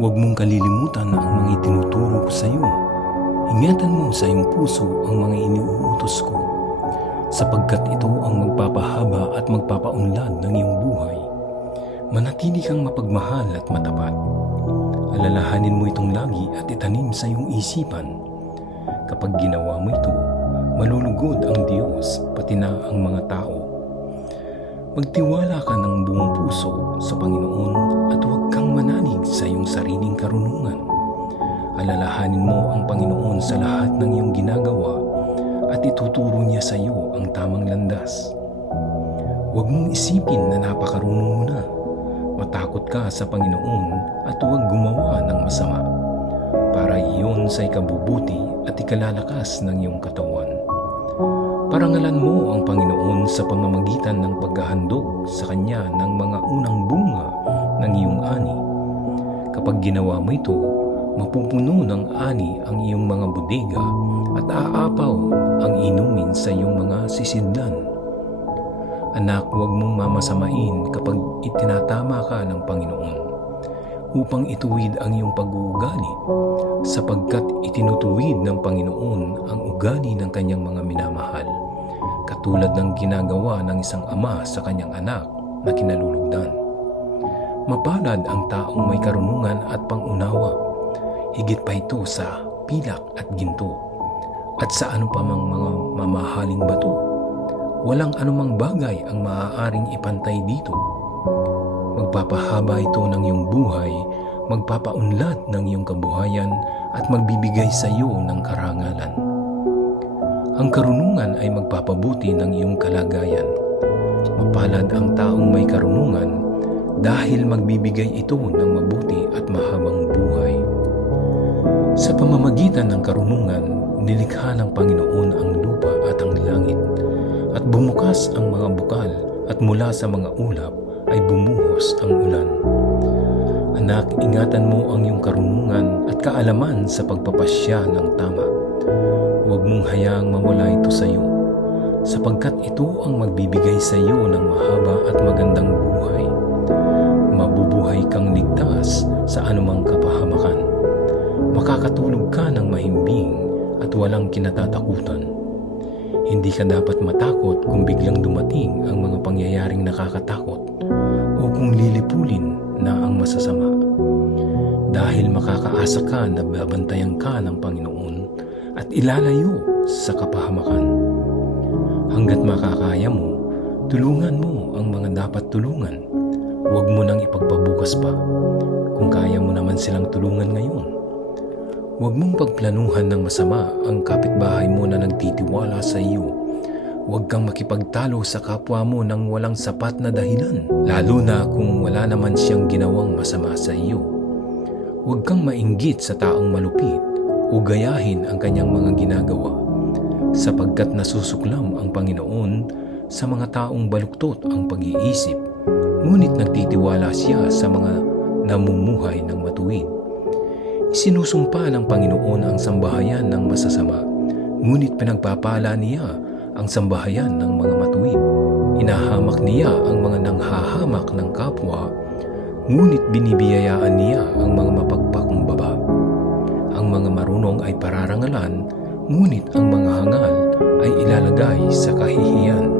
Huwag mong kalilimutan ang mga itinuturo ko sa iyo. Ingatan mo sa iyong puso ang mga iniuutos ko, sapagkat ito ang magpapahaba at magpapaunlad ng iyong buhay. Manatili kang mapagmahal at matapat. Alalahanin mo itong lagi at itanim sa iyong isipan. Kapag ginawa mo ito, malulugod ang Diyos pati na ang mga tao. Magtiwala ka ng buong puso sa Panginoon at huwag kang manalig sa iyong sariling karunungan. Alalahanin mo ang Panginoon sa lahat ng iyong ginagawa at ituturo niya sa iyo ang tamang landas. Huwag mong isipin na napakarunong mo na. Matakot ka sa Panginoon at huwag gumawa ng masama, para iyon sa ikabubuti at ikalalakas ng iyong katawan. Parangalan mo ang Panginoon sa pamamagitan ng paghahandog sa Kanya ng mga unang bunga ng iyong ani. Kapag ginawa mo ito, mapupuno ng ani ang iyong mga bodega at aapaw ang inumin sa iyong mga sisidlan. Anak, huwag mong mamasamain kapag itinatama ka ng Panginoon, upang ituwid ang iyong pag-uugali, sapagkat itinutuwid ng Panginoon ang ugali ng kanyang mga minamahal, katulad ng ginagawa ng isang ama sa kanyang anak na kinalulugdan. Mapalad ang taong may karunungan at pangunawa, higit pa ito sa pilak at ginto, at sa ano pa mang mga mamahaling bato. Walang anumang bagay ang maaaring ipantay dito. Magpapahaba ito ng iyong buhay, magpapaunlad ng iyong kabuhayan, at magbibigay sa iyo ng karangalan. Ang karunungan ay magpapabuti ng iyong kalagayan. Mapalad ang taong may karunungan dahil magbibigay ito ng mabuti at mahabang buhay. Sa pamamagitan ng karunungan, nilikha ng Panginoon ang lupa at ang langit, at bumukas ang mga bukal, at mula sa mga ulap ay bumuhos ang ulan. Anak, ingatan mo ang iyong karunungan at kaalaman sa pagpapasya ng tama. Huwag mong hayaang mawala ito sa iyo, sapagkat ito ang magbibigay sa iyo ng mahaba at magandang buhay. Mabubuhay kang ligtas sa anumang kapahamakan. Makakatulog ka ng mahimbing at walang kinatatakutan. Hindi ka dapat matakot kung biglang dumating ang mga pangyayaring nakakatakot o kung lilipulin na ang masasama. Dahil makakaasa ka na babantayan ka ng Panginoon at ilalayo sa kapahamakan. Hanggat makakaya mo, tulungan mo ang mga dapat tulungan. Huwag mo nang ipagpabukas pa kung kaya mo naman silang tulungan ngayon. Huwag mong pagplanuhan ng masama ang kapitbahay mo na nagtitiwala sa iyo. Huwag kang makipagtalo sa kapwa mo nang walang sapat na dahilan, lalo na kung wala naman siyang ginawang masama sa iyo. Huwag kang mainggit sa taong malupit o gayahin ang kanyang mga ginagawa, sapagkat nasusuklam ang Panginoon sa mga taong baluktot ang pag-iisip, ngunit nagtitiwala siya sa mga namumuhay ng matuwid. Isinusumpa ng Panginoon ang sambahayan ng masasama, ngunit pinagpapala niya ang sambahayan ng mga matuwid. Inahamak niya ang mga nanghahamak ng kapwa, ngunit binibiyayaan niya ang mga mapagpakumbaba. Ang mga marunong ay pararangalan, ngunit ang mga hangal ay ilalagay sa kahihiyan.